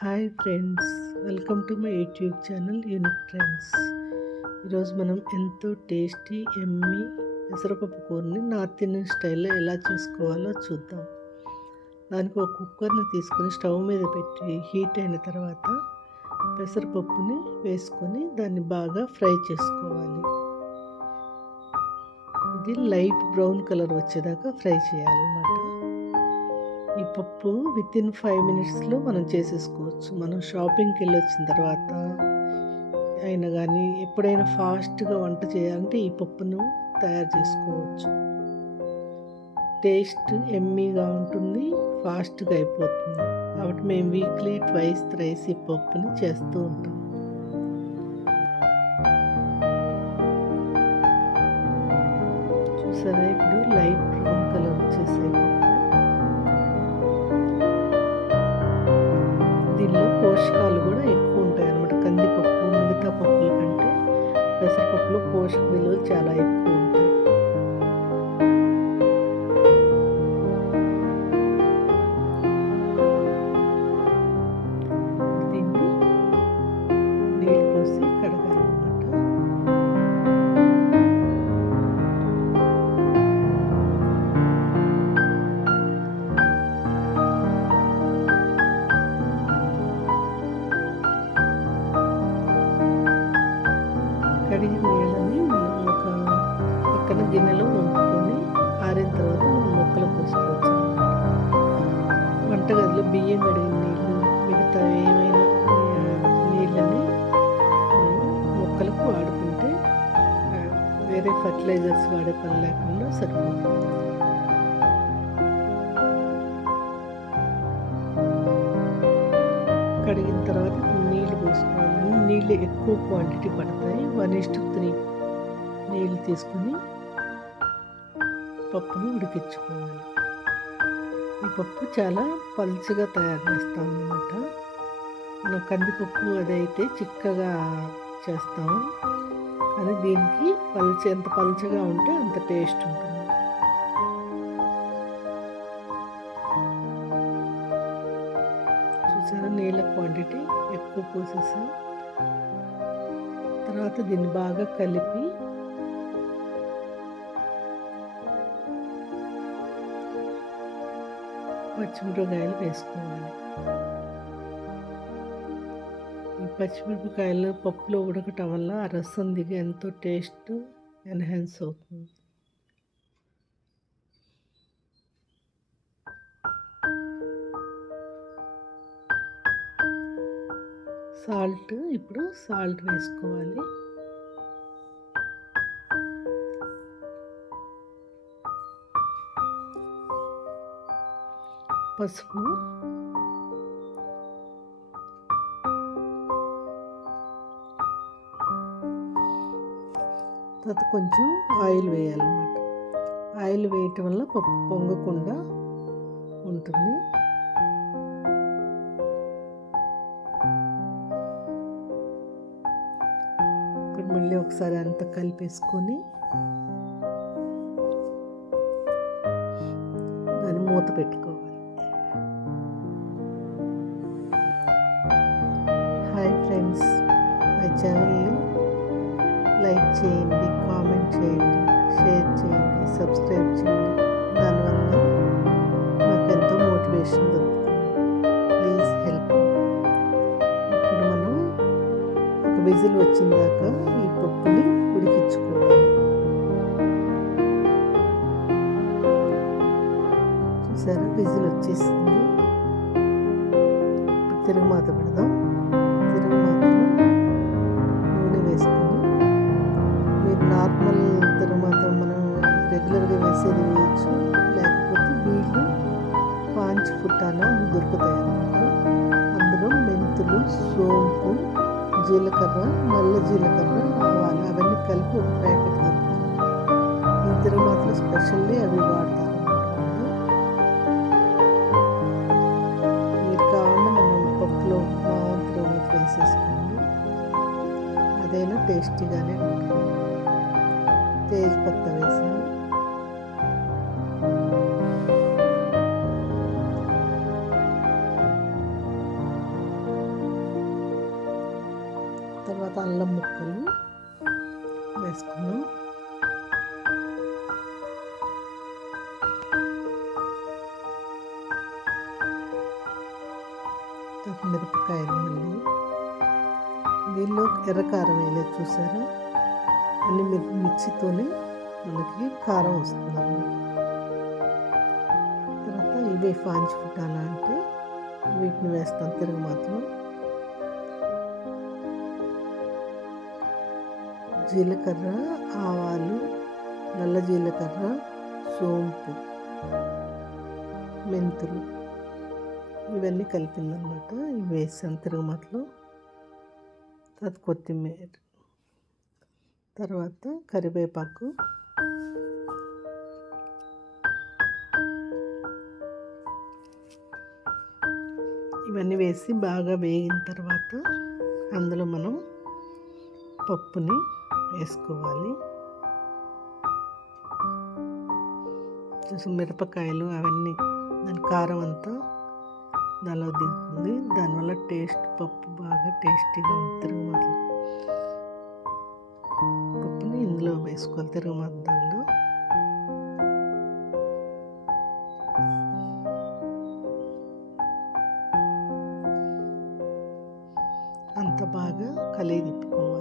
Hi friends, welcome to my YouTube channel unique trends. ఈరోజు మనం ఎంతో టేస్టీ ఎమ్మీ పెసరపప్పు కూరని నార్త్ ఇండియన్ స్టైల్లో ఎలా చేసుకోవాలో చూద్దాం. దానికి ఒక కుక్కర్ని తీసుకొని స్టవ్ మీద పెట్టి హీట్ అయిన తర్వాత పెసరపప్పుని వేసుకొని దాన్ని బాగా ఫ్రై చేసుకోవాలి. ఇది లైట్ బ్రౌన్ కలర్ వచ్చేదాకా ఫ్రై చేయాలన్నమాట. ఈ పప్పు వితిన్ 5 మినిట్స్లో మనం చేసేసుకోవచ్చు. మనం షాపింగ్కి వెళ్ళి వచ్చిన తర్వాత అయినా కానీ ఎప్పుడైనా ఫాస్ట్గా వంట చేయాలంటే ఈ పప్పును తయారు చేసుకోవచ్చు. టేస్ట్ ఎమ్మీగా ఉంటుంది, ఫాస్ట్గా అయిపోతుంది. కాబట్టి మేము వీక్లీ 2-3 ఈ పప్పుని చేస్తూ ఉంటాం. చూసారా, ఇప్పుడు లైట్ బ్రౌన్ కలర్ వచ్చేసాయి పప్పు. దీనిలో పోషకాలు కూడా ఎక్కువ ఉంటాయి అన్నమాట. కందిపప్పు మిగతా పప్పుల కంటే పెసరపప్పులో పోషక విలువలు చాలా ఎక్కువ ఉంటాయి. దీన్ని నీళ్ళు పోసి కడగాలన్నమాట. కడిగిన నీళ్ళని మనం ఒక పక్కన గిన్నెలో వంపుకొని ఆరిన తర్వాత మనం మొక్కలు పోసుకోవచ్చు. వంటగదిలో బియ్యం కడిగిన నీళ్ళు మిగతా ఏమైనా నీళ్ళని మనం మొక్కలకు వాడుకుంటే వేరే ఫర్టిలైజర్స్ వాడే పని లేకుండా సరిపోతుంది. కడిగిన తర్వాత నీళ్ళు పోసుకోవాలి. నీళ్ళు ఎక్కువ క్వాంటిటీ పడతాయి. 1:3 నీళ్ళు తీసుకుని పప్పును ఉడికించుకోవాలి. ఈ పప్పు చాలా పలుచగా తయారు చేస్తాం అన్నమాట. మనం కందిపప్పు అదైతే చిక్కగా చేస్తాము, కానీ దీనికి ఎంత పలుచగా ఉంటే అంత టేస్ట్ ఉంటుంది. చూసారా, నీళ్ళ క్వాంటిటీ ఎక్కువ పోసేసాం. తర్వాత దీన్ని బాగా కలిపి పచ్చిమిరపకాయలు వేసుకోవాలి. ఈ పచ్చిమిరపకాయలు పప్పులో ఉడకటం వల్ల ఆ రసం దిగి ఎంతో టేస్ట్ ఎన్హాన్స్ అవుతుంది. ఇప్పుడు సాల్ట్ వేసుకోవాలి. పసుపు, తర్వాత కొంచెం ఆయిల్ వేయాలన్నమాట. ఆయిల్ వేయటం వల్ల పప్పు పొంగకుండా ఉంటుంది. మళ్ళీ ఒకసారి అంతా కలిపేసుకొని దాన్ని మూత పెట్టుకోవాలి. హాయ్ ఫ్రెండ్స్, మై ఛానల్ని లైక్ చేయండి, కామెంట్ చేయండి, షేర్ చేయండి, సబ్స్క్రైబ్ చేయండి. దానివల్ల నాకు ఎంతో మోటివేషన్ దొరుకుతుంది. Please help. ఇప్పుడు మనం ఒక విజిల్ వచ్చిందాక ఈ పప్పుని ఉడికించుకోవాలి. చూసారా, విజిల్ వచ్చేసింది. తిరుగుమాత పెడదాం. తిరుగుమాతలో నూనె వేసుకొని, మీరు నార్మల్ తిరుగుమాత మనం రెగ్యులర్గా వేసేది వేయచ్చు, లేకపోతే వీళ్ళు పాంచ్ ఫుటానా అని దొరుకుతాయి అన్నమాట. అందులో మెంతులు, సోంపు, జీలకర్ర, నల్ల జీలకర్ర, ఆవాలు అవన్నీ కలిపి ఒక ప్యాకెట్ దొరుకుతుంది. ఈ తిరుగుమాతలో స్పెషల్లీ అవి వాడతారు. మీరు కావాలంటే మనం పప్పులో మామూలు తిరుగుమాత వేసేసుకోండి, అదైనా టేస్టీగానే ఉంటుంది. తేజ్పత్తా వేసాను. తర్వాత అల్లం ముక్కలు వేసుకున్నాం. తర్వాత మిరపకాయలు మళ్ళీ దీనిలో ఎర్రకారం వేయలేదు చూసారా, అన్ని మిర్చితోనే మనకి కారం వస్తుంది అన్నమాట. తర్వాత ఇవే ఫాంచ్ ఫుటానా అంటే వీటిని వేస్తాం తిరగమాతలో. జీలకర్ర, ఆవాలు, నల్ల జీలకర్ర, సోంపు, మెంతులు ఇవన్నీ కలిపిందనమాట. ఇవి వేసాను తిరగమాతలో. తర్వాత కొత్తిమీర, తర్వాత కరివేపాకు, ఇవన్నీ వేసి బాగా వేగిన తర్వాత అందులో మనం పప్పుని వేసుకోవాలి. మిరపకాయలు అవన్నీ దాని కారం అంతా దానిలో దిగుతుంది. దానివల్ల పప్పు బాగా టేస్టీగా ఉంటుంది. తిరుగుమాతలో పప్పుని ఇందులో వేసుకోవాలి. తిరుగుమాత దానిలో అంత బాగా కలిగి తిప్పుకోవాలి.